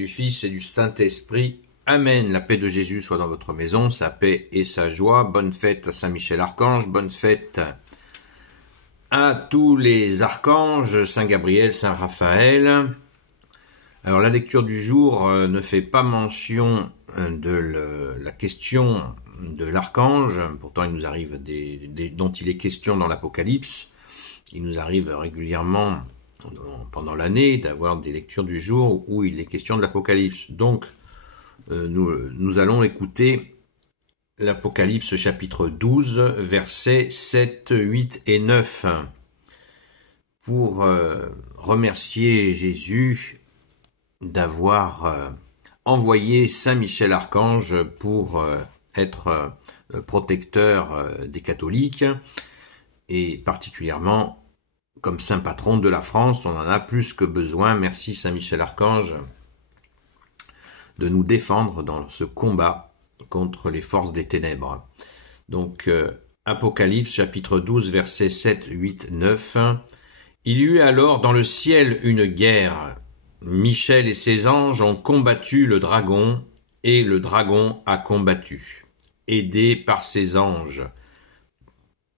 Du Fils et du Saint-Esprit. Amen. La paix de Jésus soit dans votre maison, sa paix et sa joie. Bonne fête à Saint-Michel-Archange, bonne fête à tous les archanges, Saint-Gabriel, Saint-Raphaël. Alors la lecture du jour ne fait pas mention de la question de l'archange, pourtant il nous arrive dont il est question dans l'Apocalypse. Il nous arrive régulièrement pendant l'année d'avoir des lectures du jour où il est question de l'Apocalypse. Donc nous allons écouter l'Apocalypse chapitre 12, versets 7, 8 et 9 pour remercier Jésus d'avoir envoyé Saint Michel Archange pour être protecteur des catholiques et particulièrement comme saint patron de la France. On en a plus que besoin. Merci Saint Michel Archange de nous défendre dans ce combat contre les forces des ténèbres. Donc Apocalypse chapitre 12 versets 7, 8, 9. Il y eut alors dans le ciel une guerre. Michel et ses anges ont combattu le dragon, et le dragon a combattu, aidé par ses anges.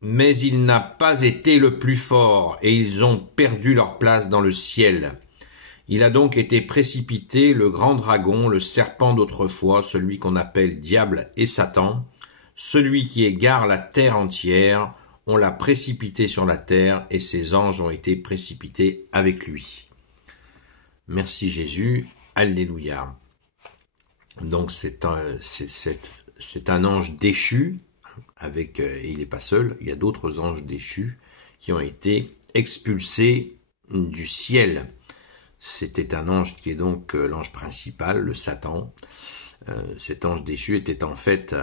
Mais il n'a pas été le plus fort, et ils ont perdu leur place dans le ciel. Il a donc été précipité, le grand dragon, le serpent d'autrefois, celui qu'on appelle Diable et Satan, celui qui égare la terre entière. On l'a précipité sur la terre, et ses anges ont été précipités avec lui. Merci Jésus, alléluia. Donc c'est un ange déchu, et il n'est pas seul, il y a d'autres anges déchus qui ont été expulsés du ciel. C'était un ange qui est donc l'ange principal, le Satan. Cet ange déchu était en fait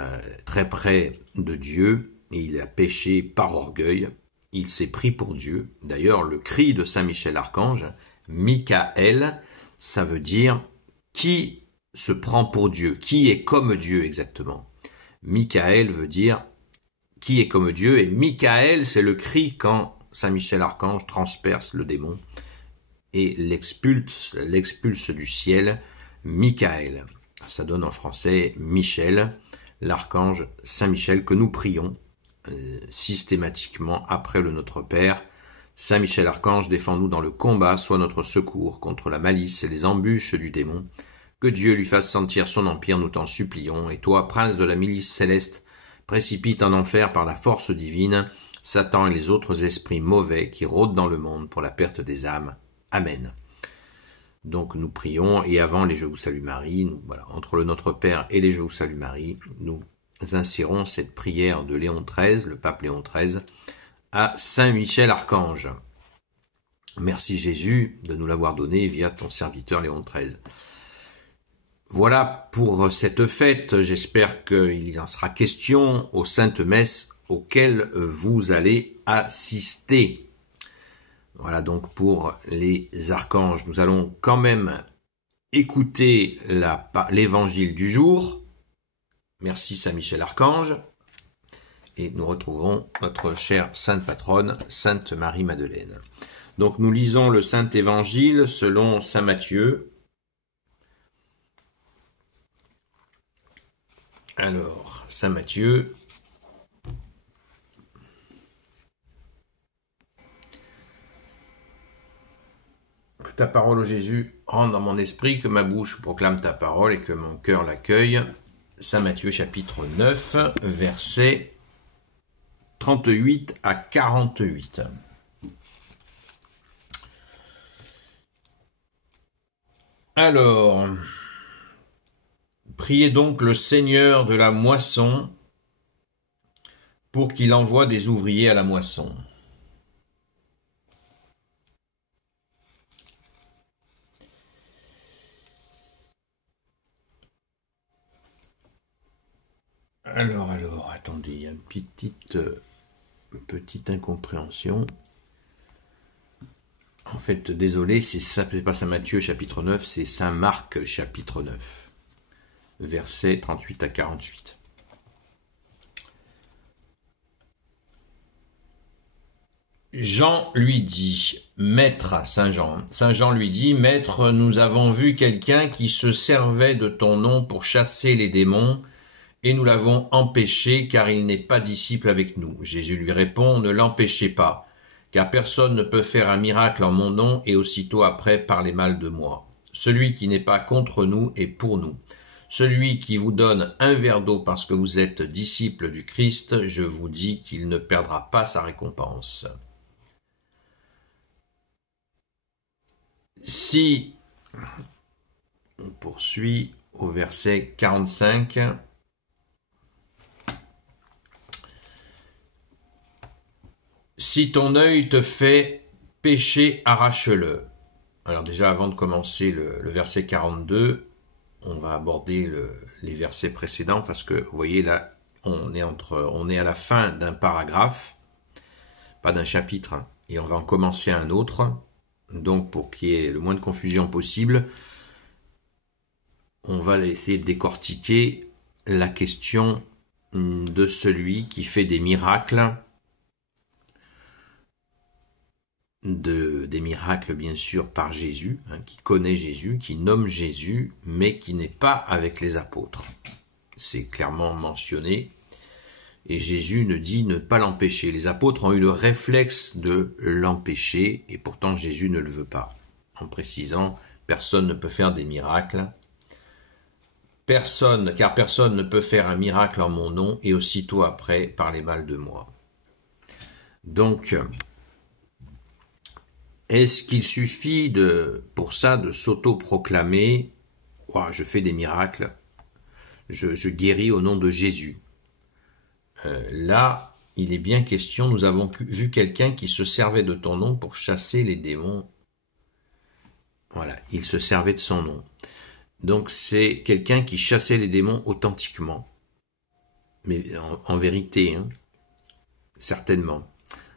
très près de Dieu, et il a péché par orgueil. Il s'est pris pour Dieu. D'ailleurs, le cri de Saint Michel Archange, Michael, ça veut dire qui se prend pour Dieu, qui est comme Dieu exactement. Michael veut dire qui est comme Dieu, et Michael, c'est le cri quand Saint Michel Archange transperce le démon et l'expulse du ciel, Michael. Ça donne en français Michel, l'archange Saint Michel que nous prions systématiquement après le Notre Père. Saint Michel Archange, défends-nous dans le combat, sois notre secours contre la malice et les embûches du démon. Que Dieu lui fasse sentir son empire, nous t'en supplions. Et toi, prince de la milice céleste, précipite en enfer par la force divine Satan et les autres esprits mauvais qui rôdent dans le monde pour la perte des âmes. Amen. Donc nous prions, et avant les Je vous salue Marie, entre le Notre Père et les Je vous salue Marie, nous insérons cette prière de Léon XIII, le pape Léon XIII, à Saint Michel Archange. Merci Jésus de nous l'avoir donné via ton serviteur Léon XIII. Voilà pour cette fête, j'espère qu'il en sera question aux saintes messes auxquelles vous allez assister. Voilà donc pour les archanges. Nous allons quand même écouter l'évangile du jour. Merci Saint Michel Archange. Et nous retrouverons notre chère sainte patronne, Sainte Marie-Madeleine. Donc nous lisons le Saint Évangile selon Saint Matthieu. Alors, Saint Matthieu. Que ta parole, ô Jésus, rentre dans mon esprit, que ma bouche proclame ta parole et que mon cœur l'accueille. Saint Matthieu chapitre 9, versets 38 à 48. Alors, priez donc le Seigneur de la moisson pour qu'il envoie des ouvriers à la moisson. Alors, attendez, il y a une petite incompréhension. En fait, désolé, c'est pas Saint Matthieu chapitre 9, c'est Saint Marc chapitre 9, versets 38 à 48. Jean lui dit, Maître, Saint Jean lui dit, Maître, nous avons vu quelqu'un qui se servait de ton nom pour chasser les démons, et nous l'avons empêché, car il n'est pas disciple avec nous. Jésus lui répond, ne l'empêchez pas, car personne ne peut faire un miracle en mon nom, et aussitôt après parler mal de moi. Celui qui n'est pas contre nous est pour nous. Celui qui vous donne un verre d'eau parce que vous êtes disciple du Christ, je vous dis qu'il ne perdra pas sa récompense. Si on poursuit au verset 45, si ton œil te fait pécher, arrache-le. Alors déjà, avant de commencer le verset 42, on va aborder les versets précédents parce que vous voyez là, on est à la fin d'un paragraphe, pas d'un chapitre, hein, et on va en commencer un autre. Donc, pour qu'il y ait le moins de confusion possible, on va essayer de décortiquer la question de celui qui fait des miracles, des miracles bien sûr par Jésus, hein, qui connaît Jésus, qui nomme Jésus, mais qui n'est pas avec les apôtres. C'est clairement mentionné. Et Jésus ne dit ne pas l'empêcher. Les apôtres ont eu le réflexe de l'empêcher, et pourtant Jésus ne le veut pas. En précisant, personne ne peut faire des miracles. Car personne ne peut faire un miracle en mon nom, et aussitôt après parler mal de moi. Donc, est-ce qu'il suffit pour ça de s'auto-proclamer oh, je fais des miracles, je guéris au nom de Jésus? Là, il est bien question, nous avons vu quelqu'un qui se servait de ton nom pour chasser les démons. Voilà, il se servait de son nom. Donc c'est quelqu'un qui chassait les démons authentiquement. Mais en vérité, hein, certainement.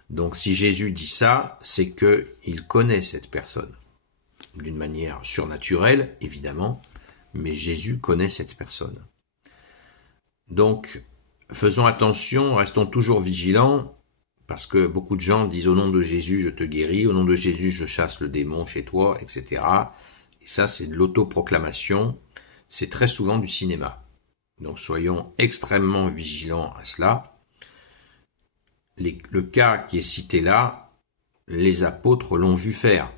Donc si Jésus dit ça, c'est qu'il connaît cette personne. D'une manière surnaturelle, évidemment, mais Jésus connaît cette personne. Donc, faisons attention, restons toujours vigilants, parce que beaucoup de gens disent au nom de Jésus je te guéris, au nom de Jésus je chasse le démon chez toi, etc. Et ça c'est de l'autoproclamation, c'est très souvent du cinéma. Donc soyons extrêmement vigilants à cela. Le cas qui est cité là, les apôtres l'ont vu faire.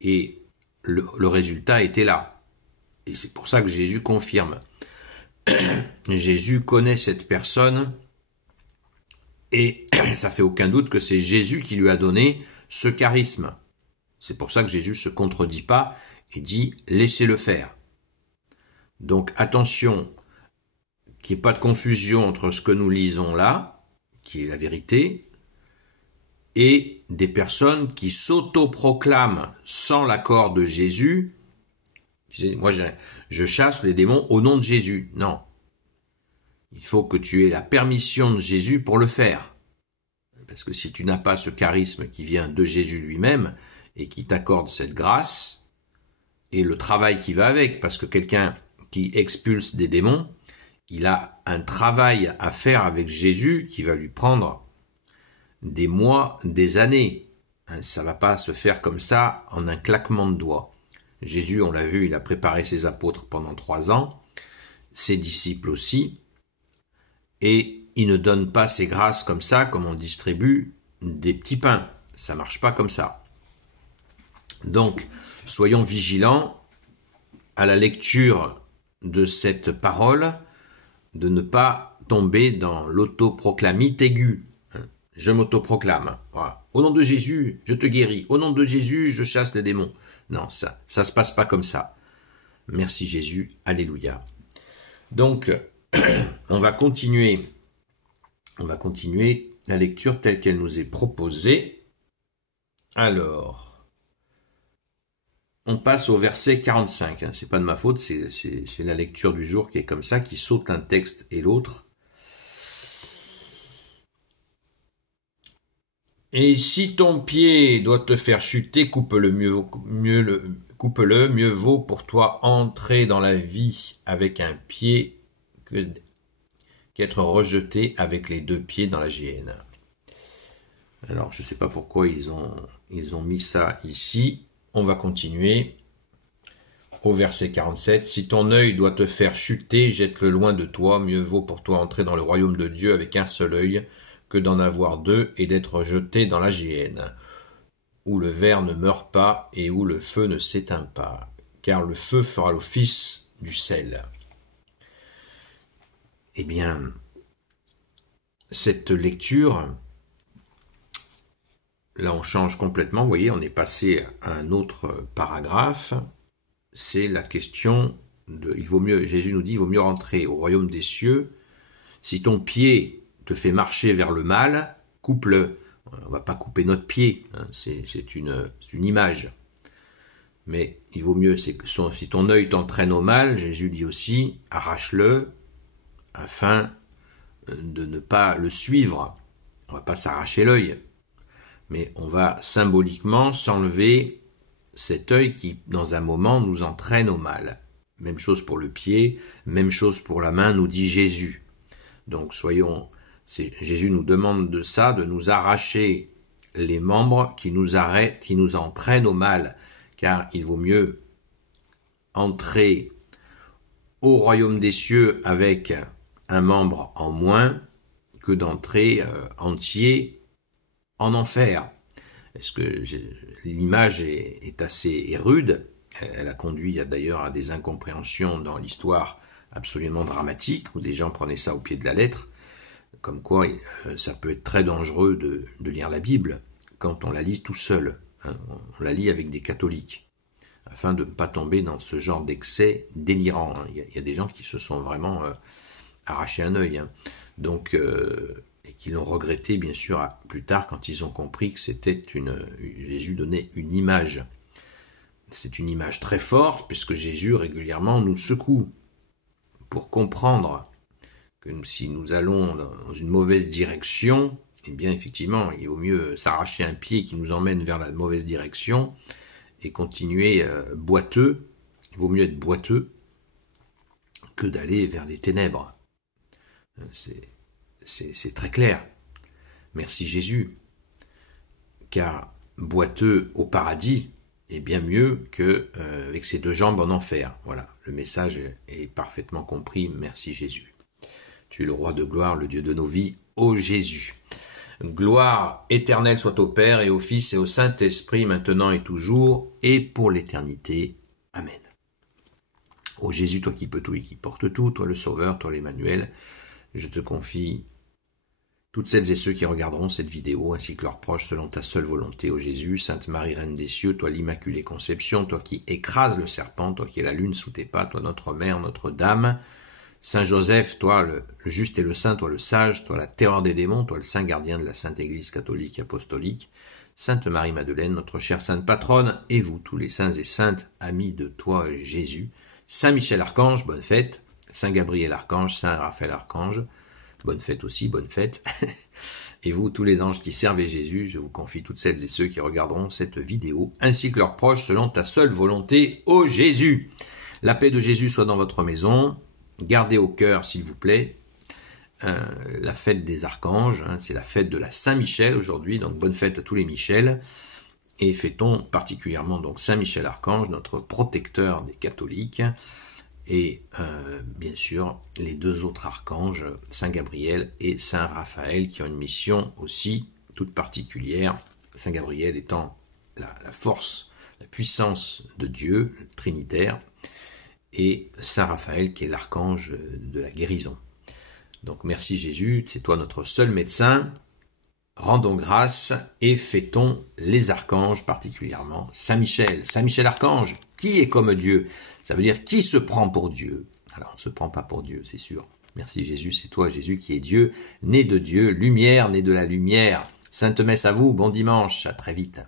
Et le résultat était là. Et c'est pour ça que Jésus confirme. Jésus connaît cette personne et ça fait aucun doute que c'est Jésus qui lui a donné ce charisme. C'est pour ça que Jésus se contredit pas et dit laissez-le faire. Donc attention qu'il n'y ait pas de confusion entre ce que nous lisons là, qui est la vérité, et des personnes qui s'autoproclament sans l'accord de Jésus. Moi je chasse les démons au nom de Jésus. Non. Il faut que tu aies la permission de Jésus pour le faire. Parce que si tu n'as pas ce charisme qui vient de Jésus lui-même et qui t'accorde cette grâce, et le travail qui va avec, parce que quelqu'un qui expulse des démons, il a un travail à faire avec Jésus qui va lui prendre des mois, des années. Ça va pas se faire comme ça en un claquement de doigts. Jésus, on l'a vu, il a préparé ses apôtres pendant 3 ans, ses disciples aussi, et il ne donne pas ses grâces comme ça, comme on distribue des petits pains. Ça marche pas comme ça. Donc, soyons vigilants à la lecture de cette parole, de ne pas tomber dans l'autoproclamite aiguë. Je m'autoproclame. Voilà. Au nom de Jésus, je te guéris. Au nom de Jésus, je chasse les démons. Non, ça se passe pas comme ça. Merci Jésus, alléluia. Donc, on va continuer la lecture telle qu'elle nous est proposée. Alors, on passe au verset 45. C'est pas de ma faute, c'est la lecture du jour qui est comme ça, qui saute un texte et l'autre. Et si ton pied doit te faire chuter, coupe-le, mieux vaut pour toi entrer dans la vie avec un pied qu'être rejeté avec les 2 pieds dans la géhenne. Alors, je ne sais pas pourquoi ils ont mis ça ici. On va continuer au verset 47. « Si ton œil doit te faire chuter, jette-le loin de toi. Mieux vaut pour toi entrer dans le royaume de Dieu avec un seul œil que d'en avoir deux et d'être jeté dans la géhenne, où le ver ne meurt pas et où le feu ne s'éteint pas. Car le feu fera l'office du sel. » Eh bien, cette lecture, là on change complètement, vous voyez, on est passé à un autre paragraphe, c'est la question de, Jésus nous dit, il vaut mieux rentrer au royaume des cieux, si ton pied te fait marcher vers le mal, coupe-le. On ne va pas couper notre pied, hein, c'est une image. Mais il vaut mieux, si ton œil t'entraîne au mal, Jésus dit aussi, arrache-le, afin de ne pas le suivre. On ne va pas s'arracher l'œil, mais on va symboliquement s'enlever cet œil qui, dans un moment, nous entraîne au mal. Même chose pour le pied, même chose pour la main, nous dit Jésus. Donc Jésus nous demande de ça, de nous arracher les membres qui nous arrêtent, qui nous entraînent au mal, car il vaut mieux entrer au royaume des cieux avec un membre en moins que d'entrer entier en enfer. Est-ce que l'image est assez rude? Elle a conduit d'ailleurs à des incompréhensions dans l'histoire absolument dramatiques, où des gens prenaient ça au pied de la lettre, comme quoi ça peut être très dangereux de lire la Bible quand on la lit tout seul. Hein, on la lit avec des catholiques, afin de ne pas tomber dans ce genre d'excès délirant. Hein. Il y a des gens qui se sont vraiment arraché un œil. Hein. Donc, et qui l'ont regretté bien sûr plus tard quand ils ont compris que c'était Jésus donnait une image. C'est une image très forte puisque Jésus régulièrement nous secoue pour comprendre que si nous allons dans une mauvaise direction, eh bien effectivement il vaut mieux s'arracher un pied qui nous emmène vers la mauvaise direction et continuer boiteux. Il vaut mieux être boiteux que d'aller vers les ténèbres. C'est très clair. Merci Jésus. Car boiteux au paradis est bien mieux que avec ses deux jambes en enfer. Voilà, le message est parfaitement compris. Merci Jésus. Tu es le roi de gloire, le Dieu de nos vies, ô Jésus. Gloire éternelle soit au Père et au Fils et au Saint-Esprit, maintenant et toujours, et pour l'éternité. Amen. Ô Jésus, toi qui peux tout et qui portes tout, toi le Sauveur, toi l'Emmanuel, je te confie toutes celles et ceux qui regarderont cette vidéo, ainsi que leurs proches, selon ta seule volonté, ô Jésus. Sainte Marie, Reine des cieux, toi l'Immaculée Conception, toi qui écrases le serpent, toi qui es la lune sous tes pas, toi notre Mère, notre Dame. Saint Joseph, toi le juste et le saint, toi le sage, toi la terreur des démons, toi le saint gardien de la Sainte Église catholique et apostolique. Sainte Marie-Madeleine, notre chère sainte patronne, et vous, tous les saints et saintes, amis de toi, Jésus. Saint Michel Archange, bonne fête. Saint Gabriel Archange, Saint Raphaël Archange, bonne fête aussi, bonne fête. Et vous, tous les anges qui servent Jésus, je vous confie toutes celles et ceux qui regarderont cette vidéo, ainsi que leurs proches, selon ta seule volonté, ô Jésus. La paix de Jésus soit dans votre maison. Gardez au cœur, s'il vous plaît, la fête des archanges. Hein, c'est la fête de la Saint-Michel aujourd'hui, donc bonne fête à tous les Michel. Et fêtons particulièrement donc Saint Michel Archange, notre protecteur des catholiques. Et bien sûr les deux autres archanges, Saint Gabriel et Saint Raphaël, qui ont une mission aussi toute particulière. Saint Gabriel étant la force, la puissance de Dieu, le Trinitaire, et Saint Raphaël qui est l'archange de la guérison. Donc merci Jésus, c'est toi notre seul médecin. Rendons grâce et fêtons les archanges, particulièrement Saint Michel Archange, qui est comme Dieu. Ça veut dire qui se prend pour Dieu. Alors on ne se prend pas pour Dieu, c'est sûr. Merci Jésus, c'est toi Jésus qui est Dieu, né de Dieu, lumière, né de la lumière. Sainte messe à vous, bon dimanche, à très vite.